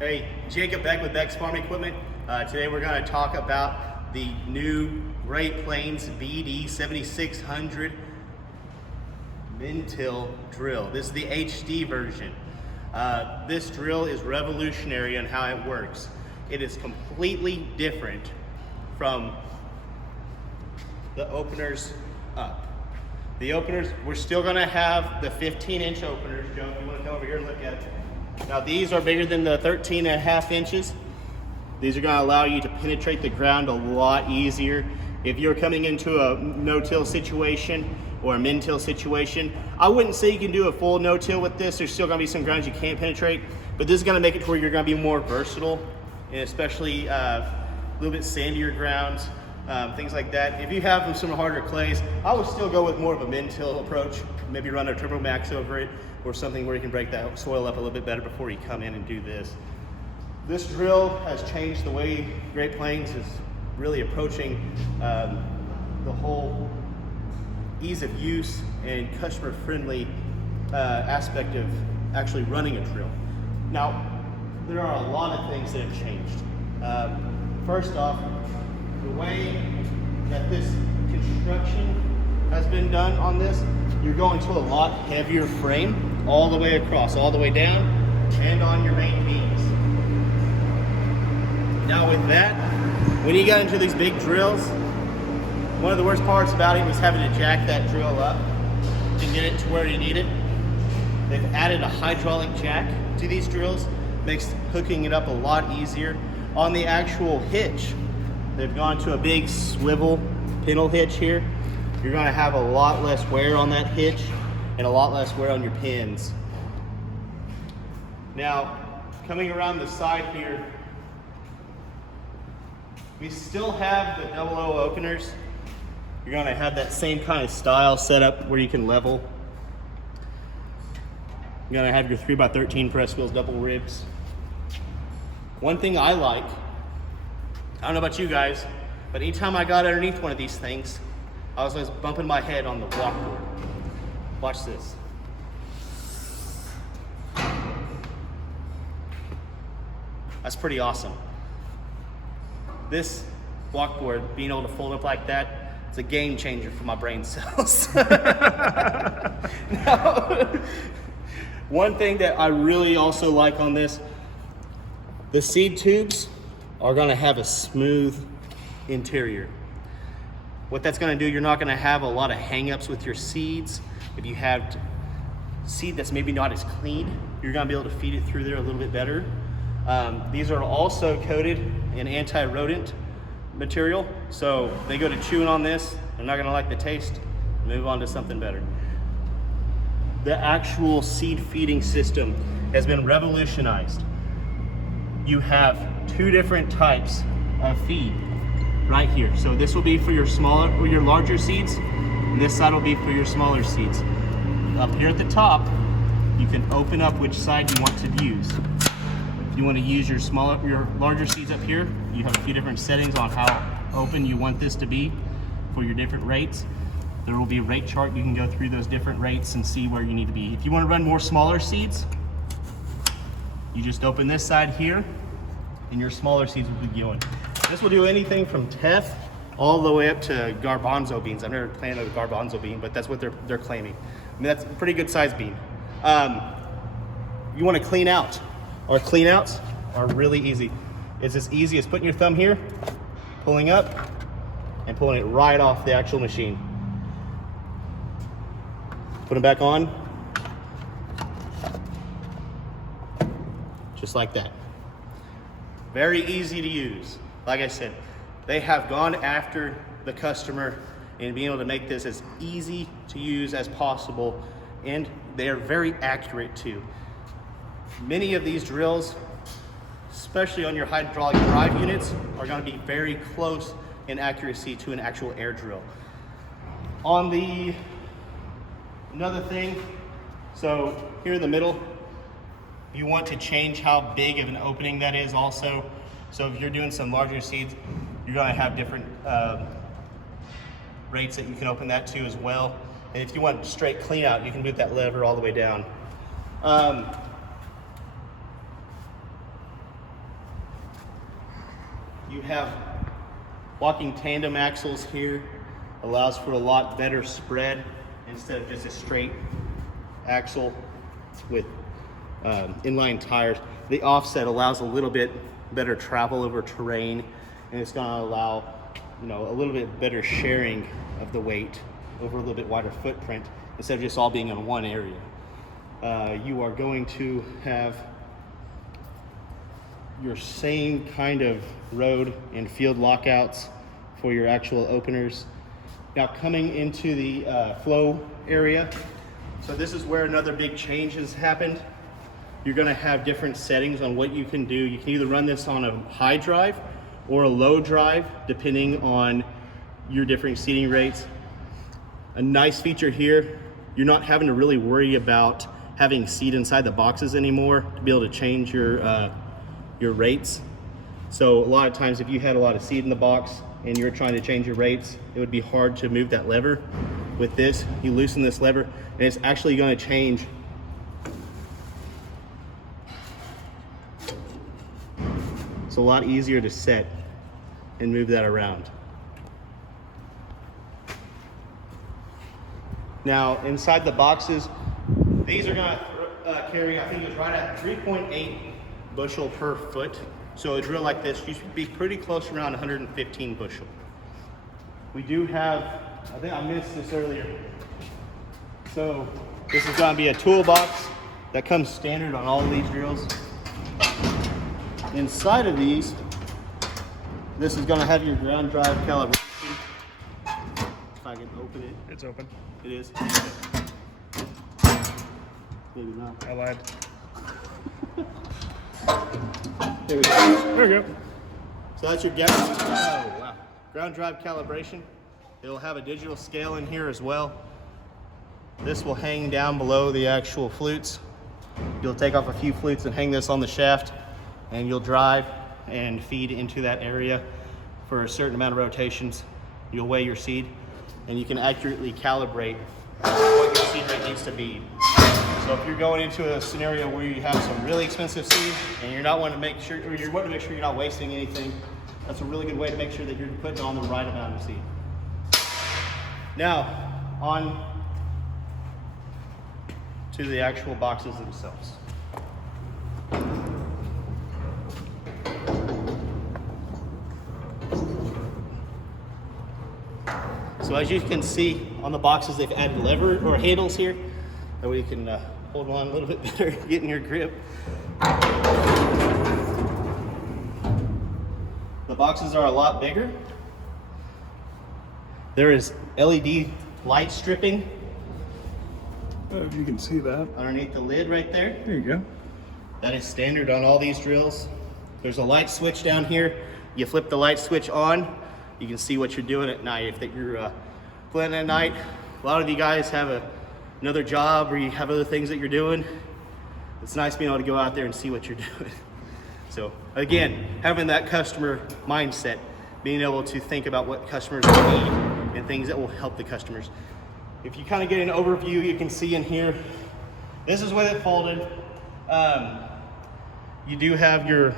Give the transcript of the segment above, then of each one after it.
Hey, Jacob Beck with Beck's Farm Equipment. Today we're going to talk about the new Great Plains BD7600 Min-till drill. This is the HD version. This drill is revolutionary on how it works. It is completely different from the openers up. The openers, we're still going to have the 15-inch openers. Joe, if you want to come over here and look at it. Now these are bigger than the 13.5 inches. These are going to allow you to penetrate the ground a lot easier. If you're coming into a no-till situation or a min-till situation, I wouldn't say you can do a full no-till with this. There's still going to be some grounds you can't penetrate, but this is going to make it to where you're going to be more versatile, and especially a little bit sandier grounds, things like that. If you have some harder clays, I would still go with more of a min-till approach. Maybe run a Turbo Max over it, or something where you can break that soil up a little bit better before you come in and do this. This drill has changed the way Great Plains is really approaching the whole ease of use and customer friendly aspect of actually running a drill. Now, there are a lot of things that have changed. First off, the way that this construction has been done on this, you're going to a lot heavier frame all the way across, all the way down, and on your main beams. Now with that, when you got into these big drills, one of the worst parts about it was having to jack that drill up to get it to where you need it. They've added a hydraulic jack to these drills, makes hooking it up a lot easier. On the actual hitch, they've gone to a big swivel pintle hitch here. You're going to have a lot less wear on that hitch and a lot less wear on your pins. Now, coming around the side here, we still have the 00 openers. You're going to have that same kind of style set up where you can level. You're going to have your 3x13 press wheels, double ribs. One thing I like, I don't know about you guys, but anytime I got underneath one of these things, I was always bumping my head on the walkboard. Watch this. That's pretty awesome. This walkboard, being able to fold up like that, it's a game changer for my brain cells. Now, one thing that I really also like on this, the seed tubes are gonna have a smooth interior. What that's going to do, you're not going to have a lot of hang-ups with your seeds. If you have seed that's maybe not as clean, you're going to be able to feed it through there a little bit better. These are also coated in anti-rodent material, so they go to chewing on this, they're not going to like the taste, move on to something better. The actual seed feeding system has been revolutionized. You have two different types of feed right here. So this will be for your smaller or your larger seeds, and this side will be for your smaller seeds. Up here at the top, you can open up which side you want to use. If you want to use your larger seeds up here, you have a few different settings on how open you want this to be for your different rates. There will be a rate chart. You can go through those different rates and see where you need to be. If you want to run more smaller seeds, you just open this side here, and your smaller seeds will be going. This will do anything from teff all the way up to garbanzo beans. I've never planted a garbanzo bean, but that's what they're claiming. I mean, that's a pretty good size bean. You want to clean out. Our clean outs are really easy. It's as easy as putting your thumb here, pulling up, and pulling it right off the actual machine. Put them back on. Just like that. Very easy to use. Like I said, they have gone after the customer and being able to make this as easy to use as possible, and they are very accurate too. Many of these drills, especially on your hydraulic drive units, are going to be very close in accuracy to an actual air drill. Another thing, so here in the middle, you want to change how big of an opening that is also. So if you're doing some larger seeds, you're going to have different rates that you can open that to as well. And if you want straight clean out, you can move that lever all the way down. You have walking tandem axles here, allows for a lot better spread instead of just a straight axle with inline tires. The offset allows a little bit better travel over terrain, and it's going to allow, you know, a little bit better sharing of the weight over a little bit wider footprint instead of just all being in one area. You are going to have your same kind of road and field lockouts for your actual openers. Now coming into the flow area, so this is where another big change has happened. You're gonna have different settings on what you can do. You can either run this on a high drive or a low drive, depending on your different seeding rates. A nice feature here, you're not having to really worry about having seed inside the boxes anymore to be able to change your rates. So a lot of times if you had a lot of seed in the box and you're trying to change your rates, it would be hard to move that lever. With this, you loosen this lever and it's actually going to change. It's a lot easier to set and move that around. Now inside the boxes, these are going to carry, I think it's right at 3.8 bushel per foot. So a drill like this, you should be pretty close around 115 bushel. We do have, I think I missed this earlier. So this is going to be a toolbox that comes standard on all of these drills. Inside of these, this is going to have your ground drive calibration. If I can open it. It's open. It is. Maybe not. I lied. There we go. There we go. So that's your ground drive calibration. It'll have a digital scale in here as well. This will hang down below the actual flutes. You'll take off a few flutes and hang this on the shaft, and you'll drive and feed into that area for a certain amount of rotations. You'll weigh your seed, and you can accurately calibrate what your seed rate needs to be. So if you're going into a scenario where you have some really expensive seed and you're not wanting to make sure, or you're wanting to make sure you're not wasting anything, that's a really good way to make sure that you're putting on the right amount of seed. Now, on to the actual boxes themselves. So as you can see on the boxes, they've added lever or handles here that we can hold on a little bit better, get in your grip. The boxes are a lot bigger. There is LED light stripping. If you can see that. Underneath the lid right there. There you go. That is standard on all these drills. There's a light switch down here. You flip the light switch on, you can see what you're doing at night. If you're planting at night, a lot of you guys have another job or you have other things that you're doing. It's nice being able to go out there and see what you're doing. So again, having that customer mindset, being able to think about what customers need and things that will help the customers. If you kind of get an overview, you can see in here, this is with it folded. You do have your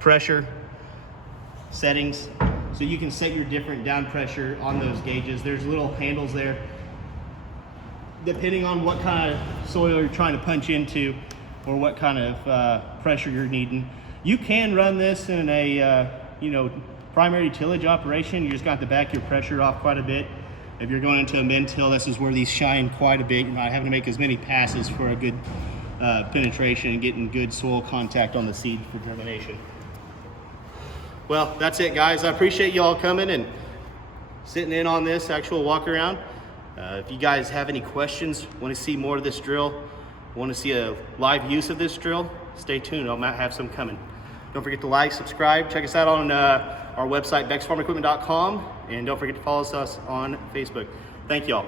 pressure settings, so you can set your different down pressure on those gauges. There's little handles there. Depending on what kind of soil you're trying to punch into or what kind of pressure you're needing. You can run this in a primary tillage operation. You just got to back your pressure off quite a bit. If you're going into a min-till, this is where these shine quite a bit. You're not having to make as many passes for a good penetration and getting good soil contact on the seed for germination. Well, that's it, guys. I appreciate you all coming and sitting in on this actual walk around. If you guys have any questions, want to see more of this drill, want to see a live use of this drill, stay tuned. I might have some coming. Don't forget to like, subscribe, check us out on our website, becksfarmequipment.com, and don't forget to follow us on Facebook. Thank y'all.